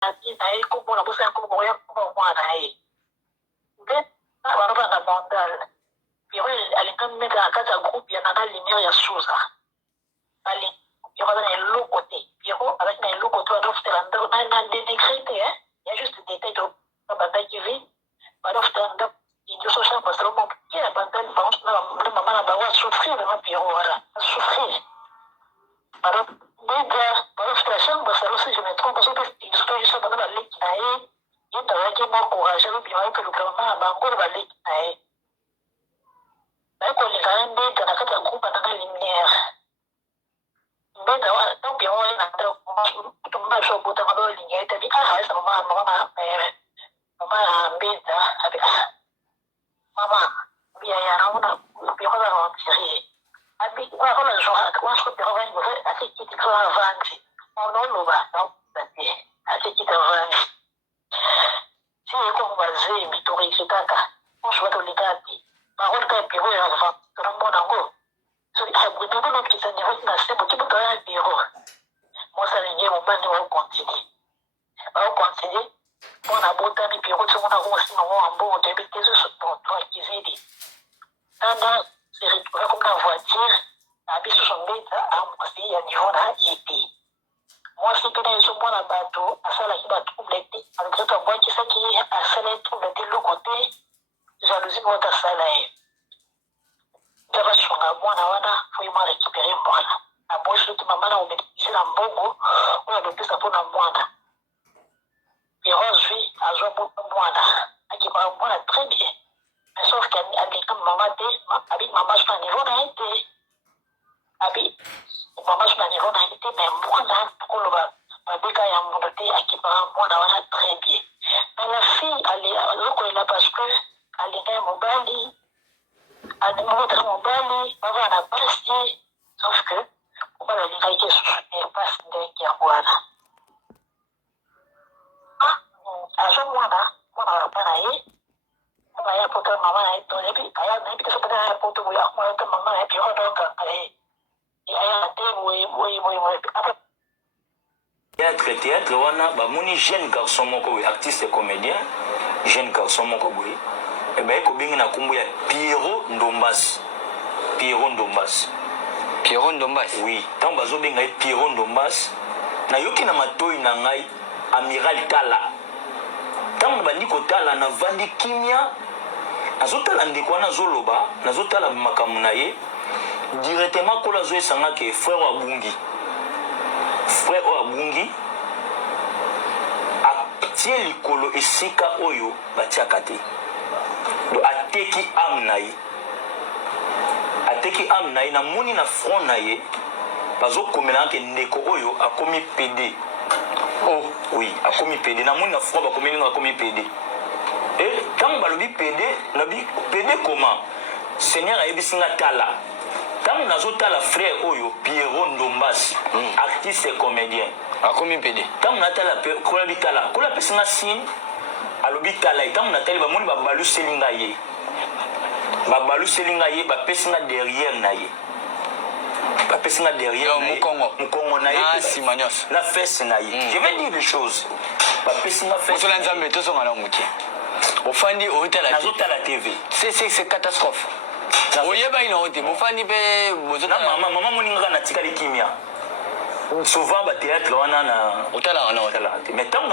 naye kombo na bosa kombo ya mwana ye nde baroba na bandal Pierrot alinga mettre na kati ya groupe ya nana lumière ya Souza ali Pierrot aza na eloko te Pierrot azalaki na eloko te badofutela ndako na décret te il y a juste détail to babandaki vi badofutela ndako nyonso osala basalo moke ya bandal bango na mama na bango asouffrir vraiment Pierrot wana asouffrir badofutela chambre basalo si je me trompe soki histoire juste banda baleki na ye ye tazalaki mocourage alobima epeluka mama na bango baleki na ye nayekolinga ye mbeta na kati ya groupe nanga lumière mbeta wana donc Pierrot ye na ndako mama biso obotanga baolinga ye tabi ayesa mama na mbeta abi mama biyaya naona Pierrot aza rentiré abi wakola jour Pierrot vani asekiti so avandi onoloba naotate asekiti avandi si yekongo bazee mitorisi kaka onso batolinga te parole ka Pierrot ya avant tonomona yango soki abwinako nokisa niveau tina se boki botoya Pierrot mosalingi mobandi baokontinue mpona botami Pierrot tiomona kosima ngo ambongo toyebi te akizidi tanda se retrouve comme na voiture abisusu mbeta amosi ya niveau na ye te mwasi mpe na ezomona bato asalaki batrouble te alekisaki abwakisaki ye asala trouble te loko te jalousie moko tasala ye nde basunga mwana wana foyima récupéré mwana aboyi soki mama na obénéficie na mbongo oyo abepesa mpona mwana Pierrot zwi azwa mwana akipaka mwana très bien mais sauf que aleka mama te abi mama so na niveau na ye te abi mama so na niveau na ye te mais mwana koloba babeka ya mondo te akipaka mwana wana très bien mais la fille azokolela parce que alinga ya mobali alimobotaka mobali bava na basi sauf que mobali alingaki esusu pasi ndenge ya wana azwa mwana bapa na ye mama ye apota mama na ye toyebi nayebi te sopota ya poto boye akomata mama na ye Pierrot aokanga ye aya te boye théâtre wana bamoni jeune garçon moko boye artiste et comédien jeune garçon moko boye ebaye kobengi na nkombo ya Pierrot Ndombas oui ntango bazobenga ye Pierrot Ndombas nayoki na matoi na ngai amiral Tala ntango bandi kotala navandi kimia nazotala ndeko wana azoloba nazotala makambo na ye directement kola azoyesanga ke frère oyo abungi atie likolo esika oyo batiaka te do ateki ame na ye namoni na front na ye bazokomela ke ndeko oyo akomi PD oui akomi PD namoni na front bakomeli ngo akomi PD et ntango balobi PD comment Seigneur ayebisi nga tala ntango nazotala frère oyo Pierrot Ndombas artiste et comédien akomi PD ntango natala kola bitala kola apesi nga signe alobi tala ntango natali bamoni babaluseli nga ye bapesi nga derrière na ye mukongo na ye na fesse na ye je vais dire des choses bapesi nga fesse mosola nzambe tozonga na mokie ofandi nazotala TV c'est catastrophe oyeba ino te bofandi mpe mama moningaka natikali kimia souvent bathéâtre wana na otalaka te mais ntango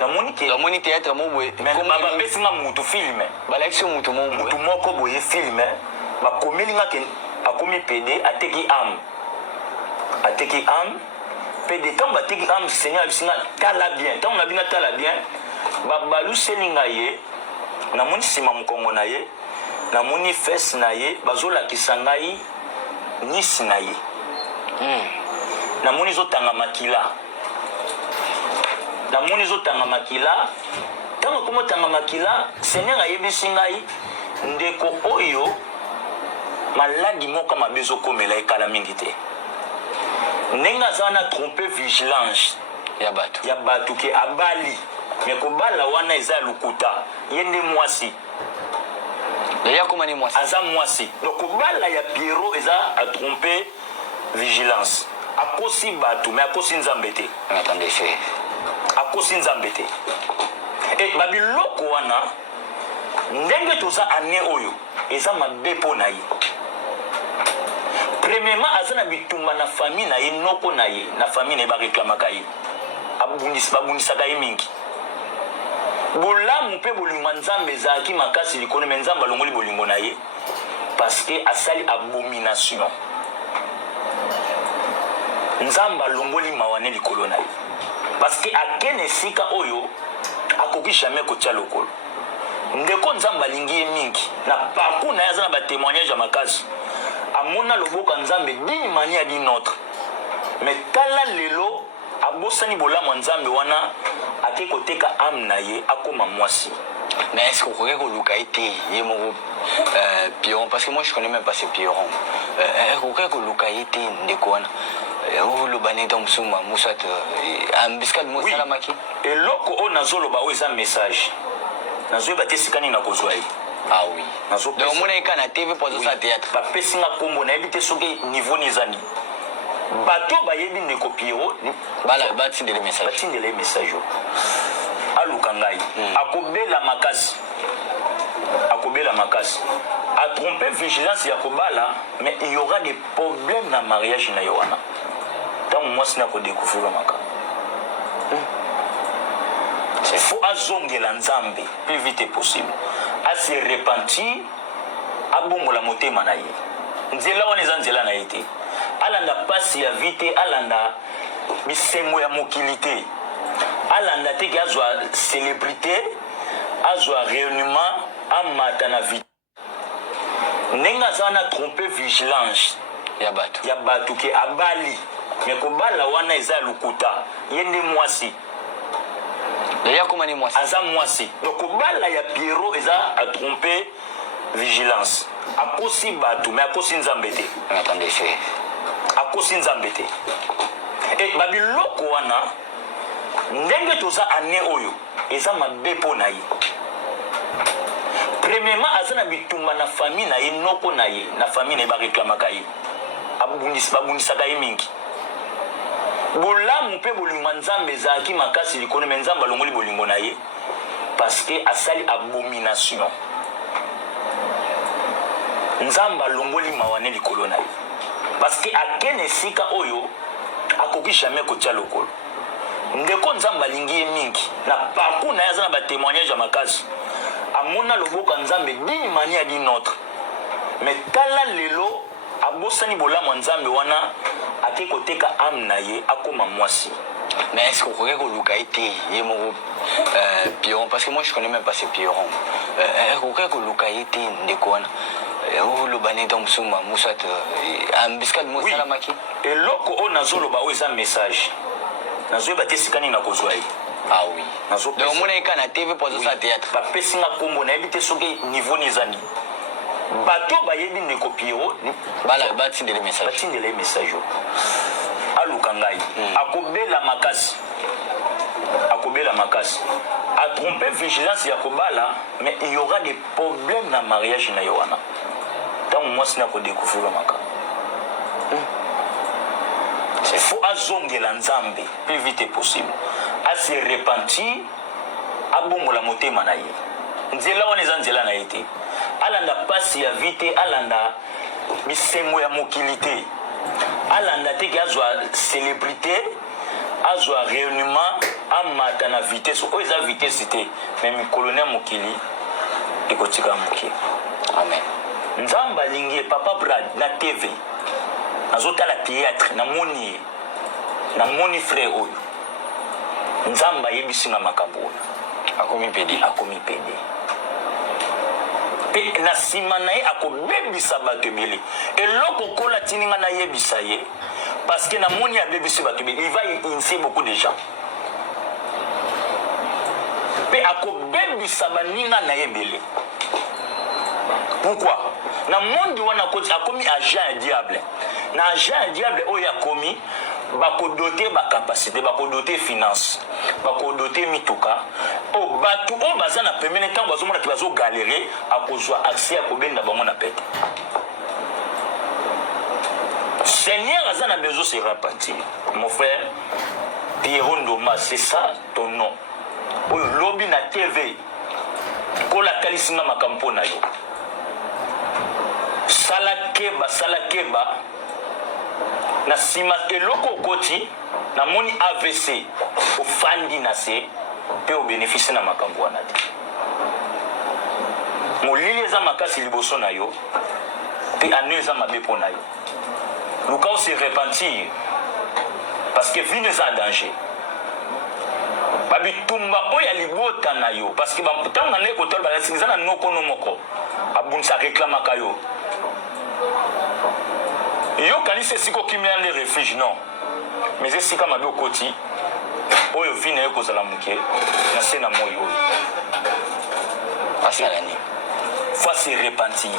namoni théâtre mo boye bapesinga mutu filme balakisi mutu moko boye filme bakomelinga ke akomi PD ateki ame PD ntango bateki ame Seigneur abisinga tala bien ntango nabinga tala bien babaluseli nga ye namoni nsima mokongo na ye namoni fesse na ye bazolakisa ngai nisi na ye namoni zotanga makila ntango komotanga makila Seigneur ayebisi ngai ndeko oyo maladi moko mabe ezokomela ekala mingi te ndenge aza wana trompe vigilance ya bato ke abali me kobala wana eza ya lokuta ye nde mwasi aza mwasi donc kobala ya Pierrot eza atrompe vigilance akosi bato me akosi nzambe te akosi nzambe te e babiloko wana ndenge toza ane oyo eza mabe mpo na ye. Premièrement aza na bitumba na famille na ye noko na ye na famille na ye bareklamaka ye babundisaka ye mingi. Bolamu mpe bolingo nzambe ezalaki makasi likolo me nzambe alongoli bolingo na ye parce que asali abomination. Nzambe alongoli mawane likolo na ye parce que akene esika oyo akoki jamais kotia lokolo. Ndeko nzambe alingi ye mingi na parcours na ye aza na batémoignage ya makasi amona loboko nzambe d'une manière d'une autre. Mais tala lelo abosani bolamu nzambe wana ake koteka âme na ye akoma mwasi. Mais est-ce qu'on pourrait que été Piron, parce que moi je connais même pas ces Piron. Est-ce que Luka été ndeko wana le bané dans Msuma Moussat ambiscal Moussa Maki et loko o nazoloba o eza message nazoyeba te sikani na kozwa ye. Ah oui. Donc mon eka na TV pour ça théâtre. Ba pesinga kombo na ebite soki niveau nizani. Bato bayebi ndeko Piron bala batindele message. Batindele message. Aluka ngai akobela makasi. Akobela makasi. A tromper vigilance ya kobala mais il y aura des problèmes dans mariage na yoana. Tant moi sina ko découvrir maka. Il faut azongela nzambe plus vite possible. A se repentir abongola motema na ye. Nzela wana eza nzela na ye te. Alanda pasi ya vite alanda bisengo ya mokilité. Alanda te ki azwa célébrité azwa réunion amata na vite. Nenga zana tromper vigilance ya batu ke abali mais ko bala wana eza lukuta yende mwasi ya komani mwasi aza mwasi donc ko bala ya Piero eza a tromper vigilance akosi batu mais akosi nzambe te. Attendez c'est akosi nzambe te e babiloko wana ndenge toza ane oyo eza mabe mpo na ye. Premièrement aza na bitumba na famille na ye noko na ye na famille na ye bareklamaka ye babundisaka ye mingi. Bolamu mpe bolingo nzambe ezalaki makasi likolo me nzambe alongoli bolingo na ye parce que asali abomination. Nzambe alongoli mawane likolo na ye parce que akene esika oyo akoki jamais kotia lokolo. Ndeko nzambe alingi ye mingi na parcours na ye aza na batémoignage ya makasi amona loboko nzambe d'une manière d'une autre. Mais tala lelo abosani bolamu nzambe wana ake koteka âme na ye akoma mwasi. Mais est-ce qu'on pourrait que Luka été Piron, parce que moi je connais même pas ces Piron. Est-ce qu'on pourrait que Luka été ndeko wana le bané dans Msuma Moussat ambiscal Moussa Maki et loko o nazoloba o eza message nazoyeba te sikani na kozwa ye. Ah oui. Donc mon eka na TV pour ça théâtre. Ba pesinga kombo na ebite soki niveau nizani. Bato bayebi ndeko Piero bala batindele message. Batindele message. Aluka ngai akobela makasi. Akobela makasi. A tromper vigilance ya kobala mais il y aura des problèmes dans mariage na yoana. Tant moi sina ko découvrir maka. Il faut azongela nzambe plus vite possible. A se repentir abongola motema na ye. Nzela wana eza nzela na ye te. Alanda pasi ya vite alanda bisengo ya mokilité. Alanda te ki azwa célébrité azwa réunion amata na vitesse oyo eza vitesse te mais mikolo na mokili ekotika mokili. Amen. Nzamba alingi papa Brad na TV azotala théâtre namoni frère oyo nzamba yebisinga makambo akomi pedi pe na sima na ye akobebisa bato ebele eloko kola tininga na yebisa ye parce que namoni abebisi bato ebele il va initier beaucoup de gens pe akobebisa baninga na ye ebele. Pourquoi? Na monde wana akomi agent ya diable na agent ya diable oyo akomi bakodote bakapasité bakodote finance bakodote mituka o batu o baza na pemene ntango bazomona ki bazogalere akozwa accès akobenda bango na pete. Seigneur aza na besoin se repentir mon frère Pierrot Ndoma, c'est ça ton nom. Oyo lobby na TV. Kola kalisima makampo na yo. Salakeba. Na sima eloko koti na moni AVC ofandi na se pe o bénéficie na makambo wana te. Molili eza makasi liboso na yo pe anu eza mabe po na yo. Luka o se repentir parce que vie eza danger. Babitumba oya libota na yo parce que ntango na ndeko tolo balasikiza na nokono moko abunisa réclamaka yo. Yo kanise siko kimia nde refuge non. Mais esika mabe okoti oyo vie na yo kozala muke na se na moyo oyo. Asalani. Faut se repentir.